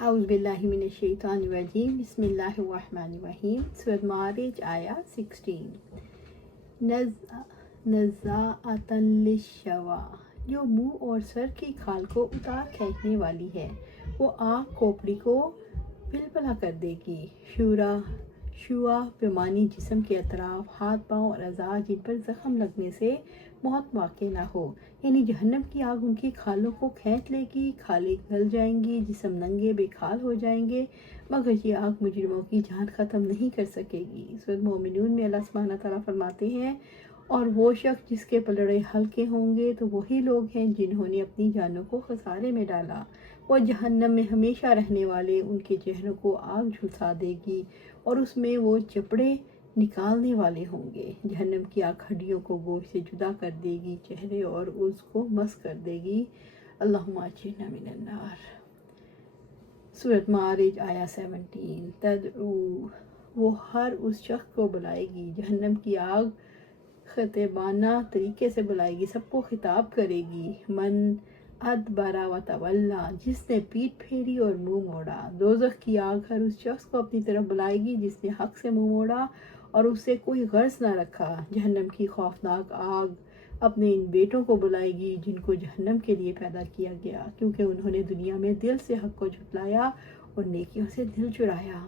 اعوذ باللہ من الشیطان الرجیم بسم اللہ الرحمن الرحیم سورۃ معارج آیا 16 نزاعۃ للشوا، جو منہ اور سر کی کھال کو اتار کھینچنے والی ہے، وہ آگ کھوپڑی کو بلبلا کر دے گی۔ شوا پیمانی جسم کے اطراف، ہاتھ پاؤں اور اعضاء جن پر زخم لگنے سے موت واقع نہ ہو، یعنی جہنم کی آگ ان کی کھالوں کو کھینچ لے گی، کھالیں گل جائیں گی، جسم ننگے بے کھال ہو جائیں گے، مگر یہ آگ مجرموں کی جان ختم نہیں کر سکے گی۔ سورۃ مومنون میں اللہ سبحانہ تعالیٰ فرماتے ہیں، اور وہ شخص جس کے پلڑے ہلکے ہوں گے تو وہی لوگ ہیں جنہوں نے اپنی جانوں کو خسارے میں ڈالا۔ وہ جہنم میں ہمیشہ رہنے والے، ان کے چہروں کو آگ جھلسا دے گی اور اس میں وہ چپڑے نکالنے والے ہوں گے۔ جہنم کی آگ ہڈیوں کو گوشت سے جدا کر دے گی، چہرے اور اس کو مس کر دے گی۔ اللہم اجرنا من النار۔ سورۃ معارج آیا 17 تدعو، وہ ہر اس شخص کو بلائے گی، جہنم کی آگ خطیبانہ طریقے سے بلائے گی، سب کو خطاب کرے گی۔ من ادبر و تولی، جس نے پیٹھ پھیری اور منہ موڑا۔ دوزخ کی آگ ہر اس شخص کو اپنی طرف بلائے گی جس نے حق سے منہ موڑا اور اس سے کوئی غرض نہ رکھا۔ جہنم کی خوفناک آگ اپنے ان بیٹوں کو بلائے گی جن کو جہنم کے لیے پیدا کیا گیا، کیونکہ انہوں نے دنیا میں دل سے حق کو جھٹلایا اور نیکیوں سے دل چرایا۔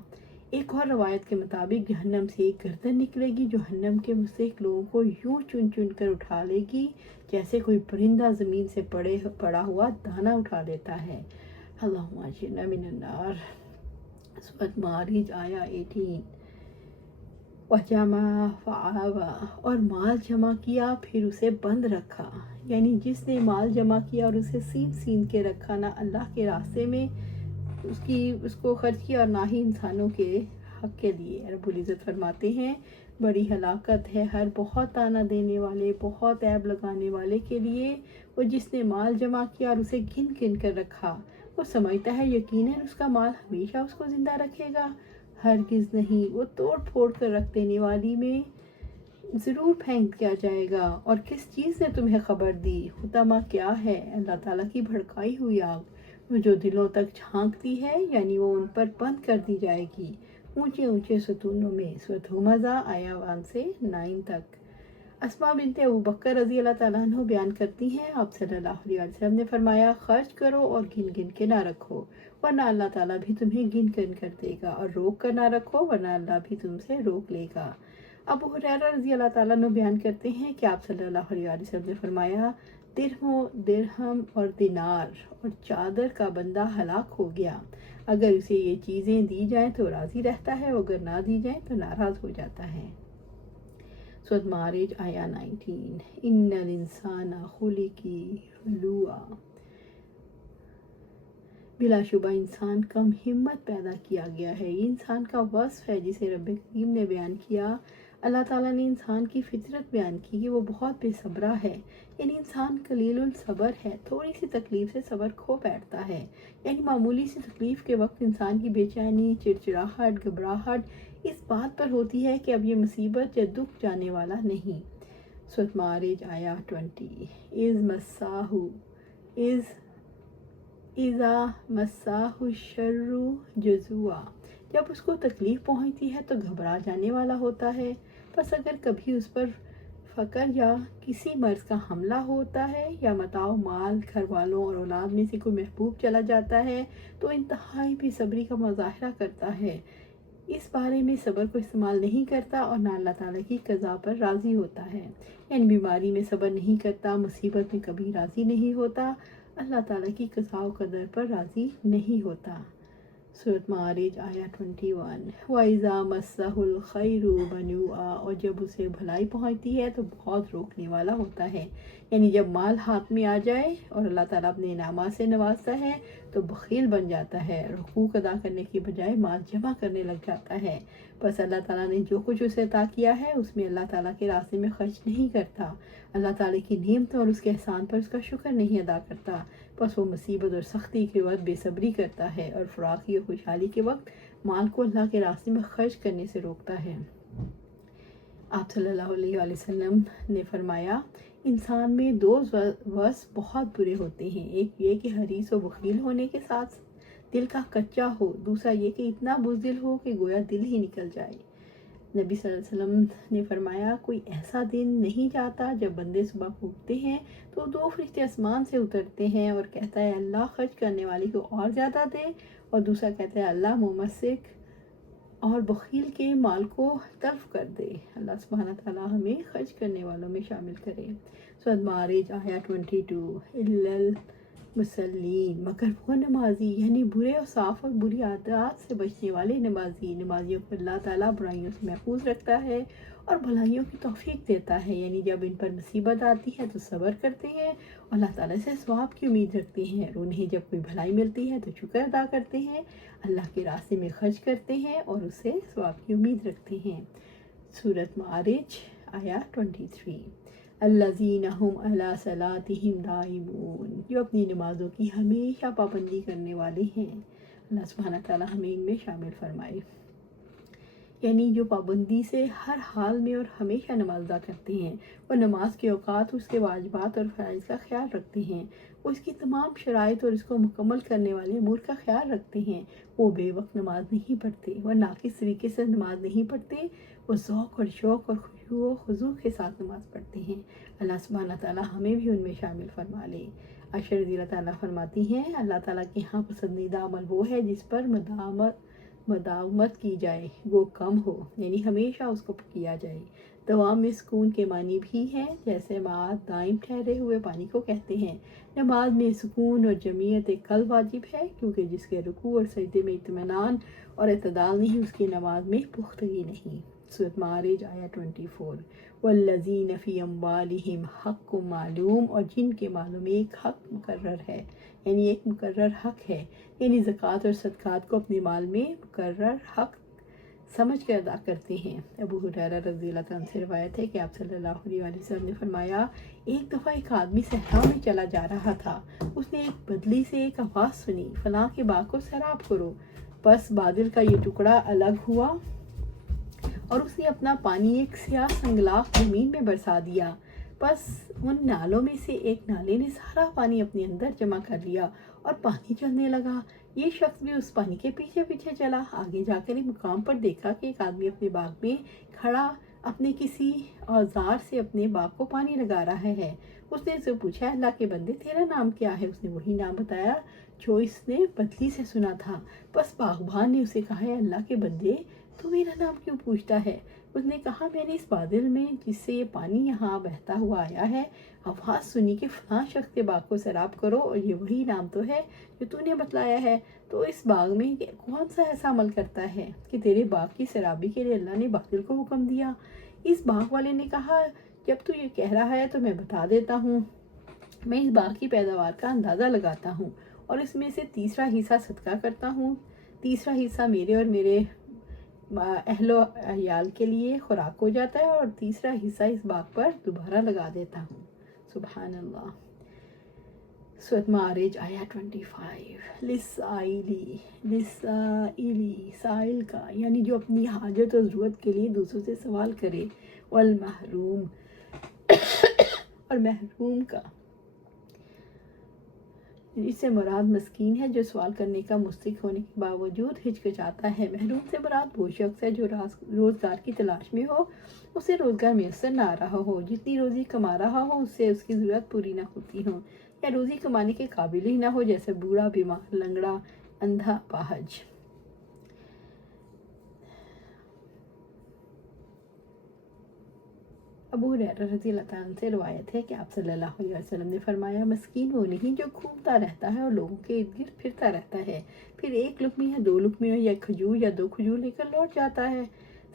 ایک اور روایت کے مطابق جہنم سے ایک گردن نکلے گی جو جہنم کے مستحق لوگوں کو یوں چن چن کر اٹھا لے گی جیسے کوئی پرندہ زمین سے پڑا ہوا دانہ اٹھا لیتا ہے۔ اللہم اجرنا من النار۔ سورۃ معارج آیا 18 وجمع فعوا، اور مال جمع کیا پھر اسے بند رکھا، یعنی جس نے مال جمع کیا اور اسے سین کے رکھا، نہ اللہ کے راستے میں اس کو خرچ کیا اور نہ ہی انسانوں کے حق کے لیے۔ رب العزت فرماتے ہیں، بڑی ہلاکت ہے ہر بہت تانا دینے والے، بہت عیب لگانے والے کے لیے، وہ جس نے مال جمع کیا اور اسے گن گن کر رکھا، وہ سمجھتا ہے یقیناً اس کا مال ہمیشہ اس کو زندہ رکھے گا، ہرگز نہیں، وہ توڑ پھوڑ کر رکھ دینے والی میں ضرور پھینک دیا جائے گا۔ اور کس چیز نے تمہیں خبر دی؟ حطمہ کیا ہے؟ اللہ تعالیٰ کی بھڑکائی ہوئی آگ، وہ جو دلوں تک جھانکتی ہے، یعنی وہ ان پر بند کر دی جائے گی اونچے اونچے ستونوں میں۔ سورۃ ہمزہ آیا 1 سے 9 تک۔ اسماء بنت ابو بکر رضی اللہ تعالیٰ عنہ بیان کرتی ہیں، آپ صلی اللہ علیہ وسلم نے فرمایا، خرچ کرو اور گن گن کے نہ رکھو، ورنہ اللہ تعالیٰ بھی تمہیں گن گن کر دے گا، اور روک کر نہ رکھو ورنہ اللہ بھی تم سے روک لے گا۔ ابو ہریرہ رضی اللہ تعالیٰ عنہ بیان کرتے ہیں کہ آپ صلی اللہ علیہ وسلم نے فرمایا، درہم اور دینار اور چادر کا بندہ ہلاک ہو گیا، اگر اسے یہ چیزیں دی جائیں تو راضی رہتا ہے، اگر نہ دی جائیں تو ناراض ہو جاتا ہے۔ سورۃ معارج آیا 19 ان الانسان خلق ہلوعا، بلا شبہ انسان کم ہمت پیدا کیا گیا ہے۔ یہ انسان کا وصف ہے جسے رب کریم نے بیان کیا۔ اللہ تعالیٰ نے انسان کی فطرت بیان کی کہ وہ بہت بے صبرا ہے، یعنی انسان قلیل الصبر ہے، تھوڑی سی تکلیف سے صبر کھو بیٹھتا ہے، یعنی معمولی سی تکلیف کے وقت انسان کی بے چینی، چڑچڑاہٹ، گھبراہٹ اس بات پر ہوتی ہے کہ اب یہ مصیبت یا دکھ جانے والا نہیں۔ سورۃ معارج آیا 20 اذا مساہ الشر جزوعا، جب اس کو تکلیف پہنچتی ہے تو گھبرا جانے والا ہوتا ہے، پس اگر کبھی اس پر فقر یا کسی مرض کا حملہ ہوتا ہے یا متاع و مال، گھر والوں اور اولاد میں سے کوئی محبوب چلا جاتا ہے تو انتہائی بے صبری کا مظاہرہ کرتا ہے، اس بارے میں صبر کو استعمال نہیں کرتا اور نہ اللہ تعالیٰ کی قضا پر راضی ہوتا ہے، یعنی بیماری میں صبر نہیں کرتا، مصیبت میں کبھی راضی نہیں ہوتا، اللہ تعالیٰ کی قضاء و قدر پر راضی نہیں ہوتا۔ سورۃ معارج آیا 21 وَإِذَا مَسَّهُ الْخَيْرُ مَنُوعًا، اور جب اسے بھلائی پہنچتی ہے تو بہت روکنے والا ہوتا ہے، یعنی جب مال ہاتھ میں آ جائے اور اللہ تعالیٰ اپنے انعامات سے نوازتا ہے تو بخیل بن جاتا ہے، حقوق ادا کرنے کی بجائے مال جمع کرنے لگ جاتا ہے، بس اللہ تعالیٰ نے جو کچھ اسے عطا کیا ہے اس میں اللہ تعالیٰ کے راستے میں خرچ نہیں کرتا، اللہ تعالیٰ کی نعمتوں اور اس کے احسان پر اس کا شکر نہیں ادا کرتا، بس وہ مصیبت اور سختی کے وقت بے صبری کرتا ہے اور فراخی اور خوشحالی کے وقت مال کو اللہ کے راستے میں خرچ کرنے سے روکتا ہے۔ آپ صلی اللہ علیہ وسلم نے فرمایا، انسان میں دو وصف بہت برے ہوتے ہیں، ایک یہ کہ حریص و بخیل ہونے کے ساتھ دل کا کچا ہو، دوسرا یہ کہ اتنا بزدل ہو کہ گویا دل ہی نکل جائے۔ نبی صلی اللہ علیہ وسلم نے فرمایا کوئی ایسا دن نہیں جاتا جب بندے صبح اٹھتے ہیں تو 2 فرشتے آسمان سے اترتے ہیں اور کہتا ہے اللہ خرچ کرنے والی کو اور زیادہ دے، اور دوسرا کہتا ہے اللہ ممسک اور بخیل کے مال کو تلف کر دے۔ اللہ سبحانہ تعالیٰ ہمیں خرچ کرنے والوں میں شامل کرے۔ سورۃ معارج آیا 22 الا المصلین، مگر وہ نمازی، یعنی برے اور صاف اور بری عادات سے بچنے والے نمازی، نمازیوں کو اللہ تعالیٰ برائیوں سے محفوظ رکھتا ہے اور بھلائیوں کی توفیق دیتا ہے، یعنی جب ان پر مصیبت آتی ہے تو صبر کرتے ہیں اور اللہ تعالیٰ سے ثواب کی امید رکھتے ہیں، اور انہیں جب کوئی بھلائی ملتی ہے تو شکر ادا کرتے ہیں، اللہ کے راستے میں خرچ کرتے ہیں اور اس سے ثواب کی امید رکھتے ہیں۔ سورۃ معارج آیا 23 الذین هم علی صلاتہم دائمون، جو اپنی نمازوں کی ہمیشہ پابندی کرنے والے ہیں۔ اللہ سبحانہ تعالیٰ ہمیں ان میں شامل فرمائے، یعنی جو پابندی سے ہر حال میں اور ہمیشہ نماز ادا کرتے ہیں، وہ نماز کے اوقات، اس کے واجبات اور فرائض کا خیال رکھتے ہیں، وہ اس کی تمام شرائط اور اس کو مکمل کرنے والے امور کا خیال رکھتے ہیں، وہ بے وقت نماز نہیں پڑھتے، وہ ناقص طریقے سے نماز نہیں پڑھتے، وہ ذوق اور شوق اور خشوع و خضوع کے ساتھ نماز پڑھتے ہیں۔ اللہ سبحانہ تعالیٰ ہمیں بھی ان میں شامل فرما لے۔ عائشہ رضی اللہ تعالیٰ فرماتی ہیں اللہ تعالیٰ کے ہاں پسندیدہ عمل وہ ہے جس پر مداومت کی جائے، وہ کم ہو، یعنی ہمیشہ اس کو کیا جائے۔ دوام میں سکون کے معنی بھی ہیں، جیسے معاد دائم ٹھہرے ہوئے پانی کو کہتے ہیں۔ نماز میں سکون اور جمعیت قلب واجب ہے، کیونکہ جس کے رکوع اور سجدے میں اطمینان اور اعتدال نہیں، اس کی نماز میں پختگی نہیں۔ سورۃ معارج آیا 24 والذین فی اموالہم حق معلوم، اور جن کے مالوں میں ایک حق مقرر ہے، یعنی ایک مقرر حق ہے، یعنی زکوٰۃ اور صدقات کو اپنے مال میں مقرر حق سمجھ کر ادا کرتے ہیں۔ ابو ہریرہ رضی اللہ عنہ سے روایت ہے کہ آپ صلی اللہ علیہ وسلم نے فرمایا ایک دفعہ ایک آدمی صحرا میں چلا جا رہا تھا، اس نے ایک بدلی سے ایک آواز سنی فلاں کے باغ کو سیراب کرو، بس بادل کا یہ ٹکڑا الگ ہوا اور اس نے اپنا پانی ایک سیاہ سنگلاخ زمین میں برسا دیا، بس ان نالوں میں سے ایک نالے نے سارا پانی اپنے اندر جمع کر لیا اور پانی چلنے لگا۔ یہ شخص بھی اس پانی کے پیچھے پیچھے چلا، آگے جا کر ایک مقام پر دیکھا کہ ایک آدمی اپنے باغ میں کھڑا اپنے کسی اوزار سے اپنے باغ کو پانی لگا رہا ہے۔ اس نے اسے پوچھا اللہ کے بندے تیرا نام کیا ہے؟ اس نے وہی نام بتایا جو اس نے بدلی سے سنا تھا۔ بس باغبان نے اسے کہا ہے اللہ کے بندے تو میرا نام کیوں پوچھتا ہے؟ اس نے کہا میں نے اس بادل میں جس سے یہ پانی یہاں بہتا ہوا آیا ہے آواز سنی کہ فلاں شخص کے باغ کو سیراب کرو، اور یہ وہی نام تو ہے جو تو نے بتلایا ہے، تو اس باغ میں کون سا ایسا عمل کرتا ہے کہ تیرے باغ کی سیرابی کے لیے اللہ نے بادل کو حکم دیا؟ اس باغ والے نے کہا جب تو یہ کہہ رہا ہے تو میں بتا دیتا ہوں، میں اس باغ کی پیداوار کا اندازہ لگاتا ہوں اور اس میں سے تیسرا حصہ صدقہ کرتا ہوں، تیسرا حصہ میرے اور میرے اہل و عیال کے لیے خوراک ہو جاتا ہے، اور تیسرا حصہ اس باغ پر دوبارہ لگا دیتا ہوں۔ سبحان اللہ۔ سورۃ معارج آیا 25 للسائلی، سائل کا، یعنی جو اپنی حاجت اور ضرورت کے لیے دوسروں سے سوال کرے، والمحروم اور محروم کا، اس سے مراد مسکین ہے جو سوال کرنے کا مستحق ہونے کے باوجود ہچکچاتا ہے۔ محروم سے مراد وہ شخص ہے جو روزگار کی تلاش میں ہو، اسے روزگار میسر نہ آ رہا ہو، جتنی روزی کما رہا ہو اس سے اس کی ضرورت پوری نہ ہوتی ہو، یا روزی کمانے کے قابل ہی نہ ہو، جیسے بوڑھا، بیمار، لنگڑا، اندھا، پاہج۔ ابو ہریرہ رضی اللہ عنہ سے روایت ہے کہ آپ صلی اللہ علیہ وسلم نے فرمایا مسکین وہ نہیں جو گھومتا رہتا ہے اور لوگوں کے ارد گرد پھرتا رہتا ہے، پھر ایک لقمے یا 2 لقمے یا کھجور یا 2 کھجور لے کر لوٹ جاتا ہے۔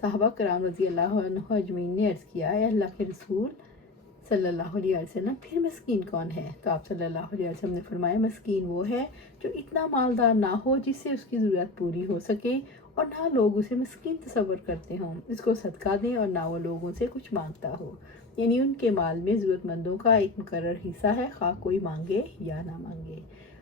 صحابہ کرام رضی اللہ عنہ اجمعین نے عرض کیا اے اللہ کے رسول صلی اللہ علیہ وسلم پھر مسکین کون ہے؟ تو آپ صلی اللہ علیہ وسلم نے فرمایا مسکین وہ ہے جو اتنا مالدار نہ ہو جس سے اس کی ضرورت پوری ہو سکے اور نہ لوگ اسے مسکین تصور کرتے ہوں، اس کو صدقہ دیں اور نہ وہ لوگوں سے کچھ مانگتا ہو، یعنی ان کے مال میں ضرورت مندوں کا ایک مقرر حصہ ہے، خواہ کوئی مانگے یا نہ مانگے۔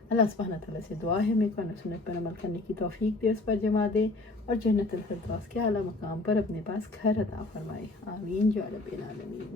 اللہ سبحانہ تعالیٰ سے دعا ہے ہمیں قرآن و سنت پر عمل کرنے کی توفیق دے، اس پر جمع دے اور جنت الفردوس کے اعلیٰ مقام پر اپنے پاس گھر عطا فرمائے، آمین یا رب العالمین۔